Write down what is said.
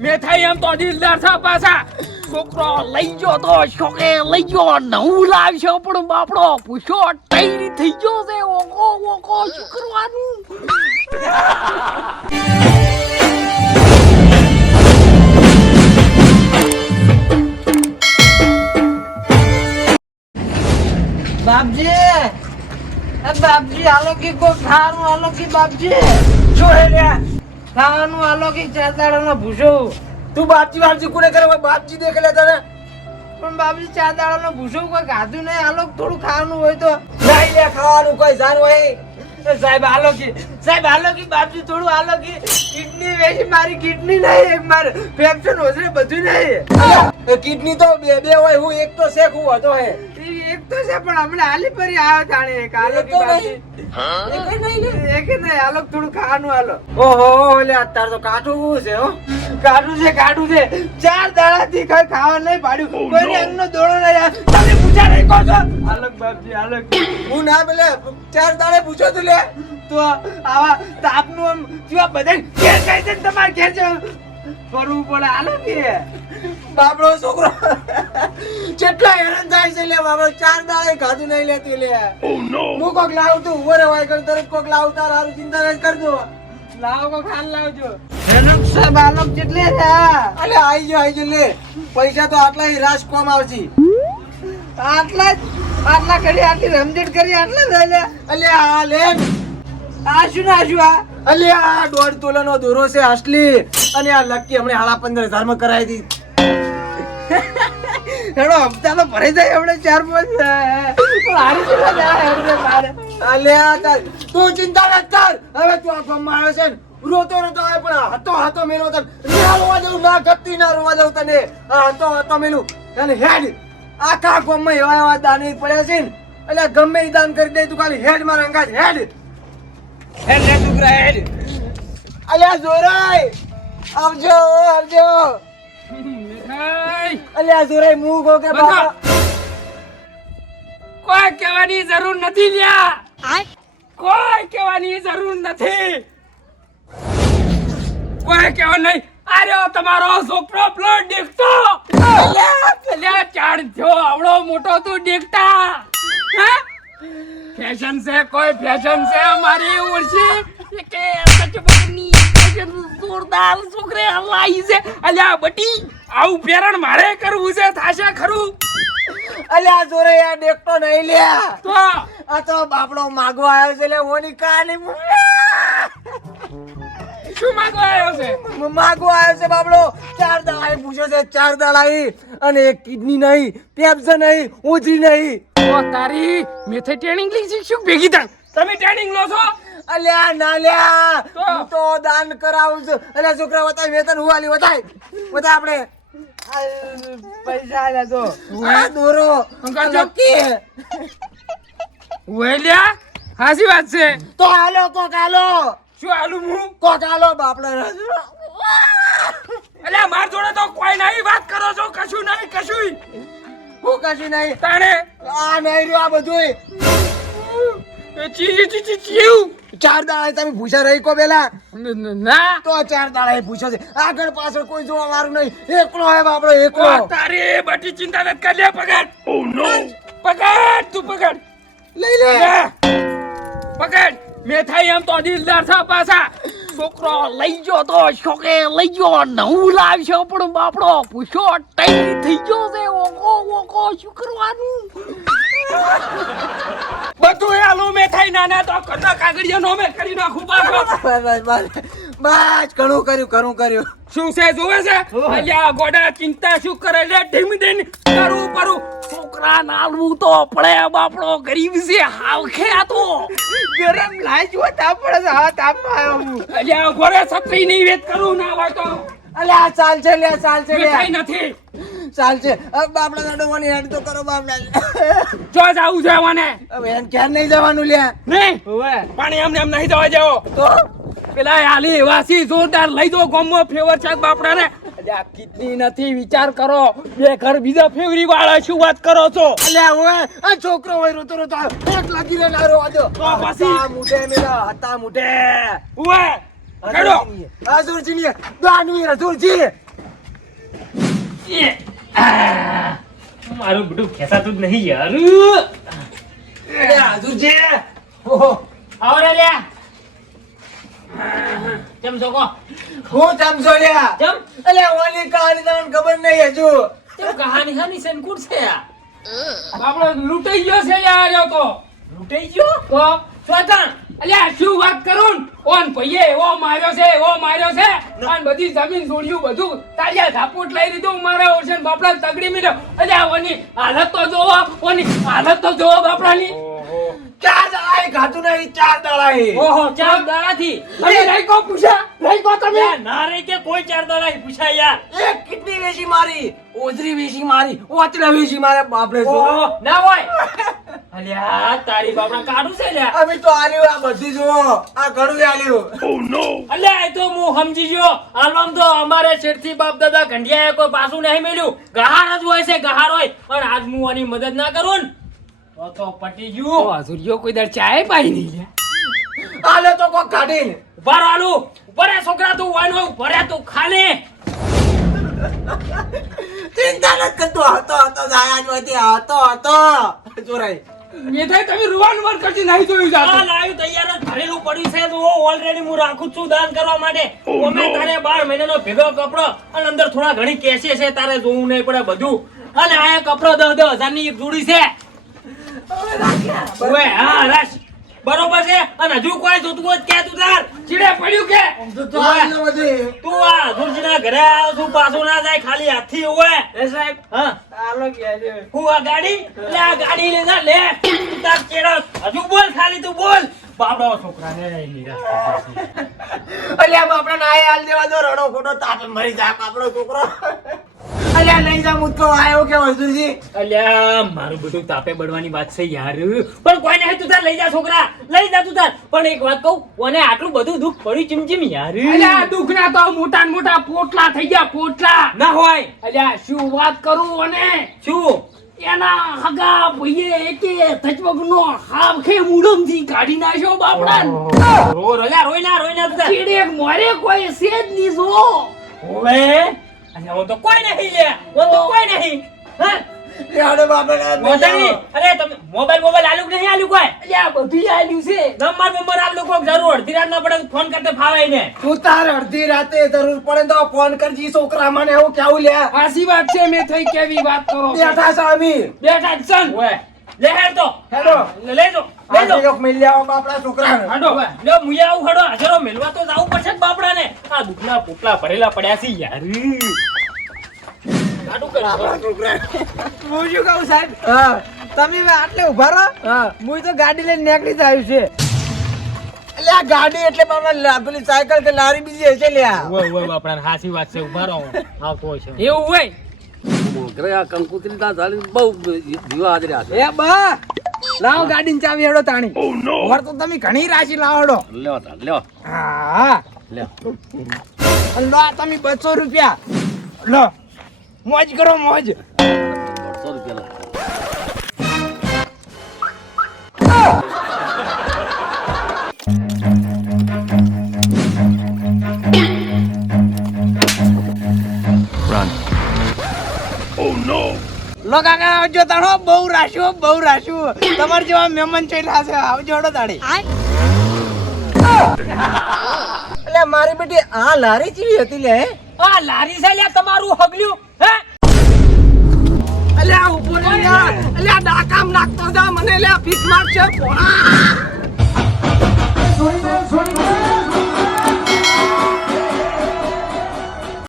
મેં થઈ એમ તો દિલદાર છે પાછા છોકરો લઈ ગયો તો શોકે લઈ ગયો નવું લાવશે પણ બાપડો પૂછો ટાઈરી થઈ ગયો છે ઓકો ઓકો શું કરવાનું બાપજી હાલો કે કોઈ ખાવાનું હાલો કે બાપજી શું હે લે ખાવાનું હાલો કે ચાદાડાનો ભૂસો તું બાપજી કોને કરે બાપજી દેખ લે તને પણ બાપજી ચાદાડાનો ભૂસો કોઈ ખાધું નહીં હાલો થોડું ખાવાનું હોય તો નહીં લે ખાવાનું કોઈ જાન હોય સાહેબ હાલો કે બાપજી થોડું હાલો કે કિડની વેચી મારી કિડની નહીં એક મારે ફેફસા નોઝરે બધું નહીં કિડની તો બે હોય હું એક તો શેખ હું હતો હે એક તો છે પણ હમણાં હાલી પરી આવ્યો તાણે એક હાલો કે બાપજી એક નહીં હાલો થોડું ખાવાનું હાલો ઓહો લે અત્યારે તો કાઠું છે હો કાઢું છે 4 દાડાથી કઈ ખાવા નહીં પાડ્યું કોઈને અંગનો દોડો નહીં તમે પૂછા નહીં કહો છો હાલો બાપજી હાલો હું ના બોલે 4 દાડે પૂછો તું લે તો આવા તાપનું આમ કેવા બધા ઘેર જાય છે ને તમારે ઘેર જવું ફરવું પડે હાલો કે બાપડો છોકરો કેટલા હેરાન થાય છે લે બાપડો 4 દાડે ખાધું નહીં લેતી લે હું કોક લાવું તું ઉભો રહેવાય કર તરત કોક લાવું તાર હારું ચિંતા ન કરજો લાવો કો ખાન લાવજો હેનક સાહેબ આલોક કેટલે છે અલે આઈ જો લે પૈસા તો આટલા હી રાસ કોમ આવશે આટલા કરી આટલી રમઝટ કરી આટલા જ લે અલે આ લે આ શું આ અલે આ 1.5 તોલાનો દોરો છે અસલી અને આ લકી હમણે 15,000 માં કરાવી દી હેડો હપ્તા તો ભરાઈ જાય હમણે 4-5 પણ હારી શું જાય મારે અલે આ તાર તું ચિંતા ન કર હવે તું આ ગામમાં આવ્યો છે ને રોતો આવે પણ હતો મેલો તને ના રોવા દઉં ના ગપતી ના રોવા દઉં તને હતો મેલું તને હેડ આખા ગામમાં એવા દાન પડ્યા છે ને એટલે ગમે એ દાન કરી દે તું ખાલી હેડ માં રંગા હેડ લે છોકરા હેડ અલ્યા જોરાય આવજો અલ્યા જોરાય મું ગો કે બાબા કોઈ કહેવાની જરૂર નથી લ્યા કોઈ કહેવાની જરૂર નથી કોઈ કહેવા નહીં અરે તમારો છોકરો બ્લડ દેખતો અલ્યા ચાડ થયો આવડો મોટો તું દેખતા હા ફેશન છે કોઈ ફેશન છે મારી ઉર્સી કે સચબગની ફેશન જોરદાર છોકરે લાઈ છે અલ્યા બટી આવું પેરણ મારે કરવું છે થાશે ખરું અલ્યા જોરાય દેખતો નહીં લ્યા તો આ તો બાપડો માગવા આવ્યો છે લે ઓની કાની શું માંગવા આવ્યો છે બાપડો 4 દાડા પૂછ્યો છે 4 દાડા અને એક કિડની નહીં પેપ્સ નહીં ઉધરી નહીં ઓ તારી મેથે ટ્રેનિંગ લીધી શું ભેગી થાય તમે ટ્રેનિંગ લો છો અલ્યા ના લ્યા તો? હું તો દાન કરાવું છું અલ્યા છોકરા બતાય વેતન હુવાલી બતાય આપણે પૈસા આલ્યા તો આ દોરો અંકલ જો. લકી. વેલ્યા હાસી વાત છે તો હાલો કોક હાલો શું આલું હું કોક હાલો બાપડો અલ્યા માર જોડે તો કોઈ નહીં વાત કરો છો કશું નહીં કશું હું કશું નહીં તાણે આ નહીં રહ્યું આ બધું ચીયું 4 દાડા તમે ભૂસા રહી કો પેલા ના તો 4 દાડા પૂછો છે આગળ પાછળ કોઈ જોવા વાળું નહીં એકલો હે બાપડો એકલો તારી બટી ચિંતા નથી કરી લે પકડ ઓ નો પકડ તું પકડ લઈ લે પકડ મેં થાય એમ તો દિલદાર છે પાછા છોકરો લઈ ગયો તો શોકે લઈ ગયો નવું લાવશે પણ બાપડો પૂછો ટાઈરી થઈ ગયો છે ઓકો શું કરવાનું બધું એ આલુ મેં થાય નાના તો ઘરના કાગળિયા નો મેં કરી નાખું પાછો બસ ઘણું કર્યું શું છે જોવે છે અલ્યા ગોડા ચિંતા શું કરે લે ઢીમ દઈને કરું પરું છોકરા નાલવું તો પડે બાપડો ગરીબ છે હાવ ખે આ તો ગરમ લાઈ જો તાપ પડે હા તાપ આવ્યો હું અલ્યા ગોરે છત્રી નહીં વેત કરું ના હોય તો અલ્યા ચાલ છે લે કઈ નથી ચાલ છે હવે બાપડા દાડોવાની હેડ તો કરો બાપડા જો જાવું છે મને હવે એન ક્યાં નહીં જવાનું લે નહીં પાણી એમને એમ નહીં જવા જાવ તો પેલા આલી વાસી જોરદાર લઈ દો ગોમો ફેવર છે બાપડાને અલ્યા કિડની નથી વિચાર કરો બે ઘર બીજા ફેવરી વાળા શું વાત કરો છો અલ્યા ઓય આ છોકરો હોય રોતો એક લાગી રે નારો આજો તો પછી મુઢે મેલા હતા મુઢે ઉવે હેડો હજુરજી ની દાની હજુરજી મારું બધું ખેંચાતું જ નહીં યાર. અરે હાજુરજી. ઓહો, આવો રે લ્યા. કેમ છો કો? હું ચમચો લ્યા. કેમ? અલ્યા ઓલી કહાની તમને ખબર નહીં હજુ. કેમ કહાની હાની છે ને કોણ છે આ? બાપડો લૂંટાઈ ગયો છે યાર એ તો. લૂંટાઈ ગયો? તો સ્વતન અલ્યા શું વાત કરું ઓન ભઈએ એવો માર્યો છે અને બધી જમીન છોડ્યું બધું તારિયા ઝાપુટ લઈ લીધું મારા ઓશન બાપડા તગડી મિલ્યો. અલ્યા ઓની હાલત તો જોવો બાપડાની. ચાર દાડા ખાધું નહીં, 4 દાડા. ઓહો 4 દાડાથી. અરે રાઈકો તમે યાર, ના રે કે કોઈ 4 દાડાથી પૂછાય યાર. એક કિડની વેચી મારી, ઓજરી વેચી મારી, ઓતરા વેચી મારે બાપરે. ઓહો, ના હોય. અલ્યા તારી બાપડા કાઢું છે લ્યા. અમે તો આલ્યું આ બધી જુઓ, આ ઘણું આલ્યું. અલ્યા એ તો હું સમજી ગયો. આલમ તો અમારે શેઠથી બાપ દાદા ઘંટિયાએ કોઈ પાછું નહીં મેલ્યું. ગહાર જ હોય છે, ગહાર હોય. પણ આજ હું આની મદદ ના કરું ને તો પટી ગયું. હાજુરિયો કોઈ દર ચાય પાઈ નહીં લે. આલે તો કોક કાઢીને. ઉભા રહો આલુ. ઉભા રહે છોકરા, તું વાયનો ઉભા રહે, તું ખાલે. ચિંતા ન કરતો, હતો જાય જોતી, હતો ચોરાઈ. એ થાય તમે રૂવાન વર કરતી નહીં જોયું આ જાતો. લાવ્યું તૈયાર જ ભરેલું પડ્યું છે. તો ઓલરેડી હું રાખું જ છું દાન કરવા માટે. અમે તારે 12 મહિનાનો ભેગો કપડો અને અંદર થોડા ઘણી કેસે છે, તારે જોવું નહીં પડે બધું. અને આ કપડો 10,000 ની એક જોડી છે. ઓય હા રાશ બરોબર છે. અને હજુ કોઈ જોતું હોય તો કે તું તાર ચીડે પડ્યું કે તો આલે બધી. તું આ હજુરજીના ઘરે આવ છું, પાછું ના જાય ખાલી હાથથી હોય. એ સાહેબ હા આલો કે આજે હું આ ગાડી લે, આ ગાડી લે જા, લે તાર ચેડા હજુ બોલ, ખાલી તું બોલ. બાપડો છોકરાને નિરાશ કરી દે. અલ્યા બાપડા ના હાલ દેવા દો, રડો ખોટો તાપે મરી જાય બાપડો છોકરો. અલ્યા લઈ જા મુદ્દો આયો કે હજુરજી. અલ્યા મારું બધું તાપે બળવાની વાત છે યાર. પણ કોઈ નહીં, તું તાર લઈ જા છોકરા, લઈ જા તું તાર. પણ એક વાત કહું, ઓને આટલું બધું દુઃખ પડ્યું ચીમચીમ યાર. અલ્યા દુઃખના તો મોટા ને મોટા પોટલા થઈ ગયા, પોટલા. ના હોય. અલ્યા શું વાત કરું અને શું? એના હગા ભઈએ એકે ધજવગનો હાવખે મુડમથી કાઢી નાખ્યો બાપડા. રોલ્યા રોઈના તું તાર. ચીડે મોરે કોઈ છે જ નહીં જો. ઓવે અલ્યા ઓ તો કોઈ નહીં લે, ઓ તો કોઈ નહીં. હા યાડે બાપડા મોજાની. અરે તમે મોબાઈલ આલુક નહીં આલુક કોઈ. અલ્યા બધું આવ્યું છે. નંબર આપ લોકો જરૂર અડધી રાત ના પડે ફોન કરતે ફાવાય ને. તું તાર અડધી રાતે જરૂર પડે તો ફોન કરજી છોકરા, મને એવું કેવું લે. આસી વાત છે મેં થઈ કેવી વાત કરો. બેઠા છે અમે. બેઠા જ છે ને. ઓવે લે હેડ તો. હેડો. લેજો આજે લોક મિલ આવો બાપડા છોકરાને. હાડો લે મુયા આવું હાડો હાજરો મેલવા તો જાવું પડશે જ બાપડાને. આ દુખના પોટલા ભરેલા પડ્યા છે યાર. કાઢું કર બાપડા છોકરા. હું શું કહું સાહેબ, હા તમે આટલે ઉભા રહો. હા. હું તો ગાડી લઈને નીકળી જ આવ્યું છે. એટલે આ ગાડી એટલે બાપડા પેલી સાયકલ કે લારી બીજી હશે લ્યા. ઓય ઓય બાપડાને હાસી વાત છે. ઉભા રહો આવતો હોય છે. એવું હોય એ બા લાવો ગાડીની ચાવી હેડો તાણી. વર તો તમે ઘણી રાશિ લાવો હેડો. હા લો આ તમે 200 રૂપિયા લો, મોજ કરો મોજ. લો કાકા આવજો તાણો, બહુ રાશું તમાર જેવા મહેમાન ચોઈલા છે, આવજો હેડો તાણી. એટલે મારી બેટી આ લારી ચીવી હતી લે. આ લારી છે લ્યા તમારું હગલ્યું હે? અલ્યા ઉભો રે યાર. અલ્યા ડાકામ નાખતો જા મને લે ફીટ મારશે. પોણા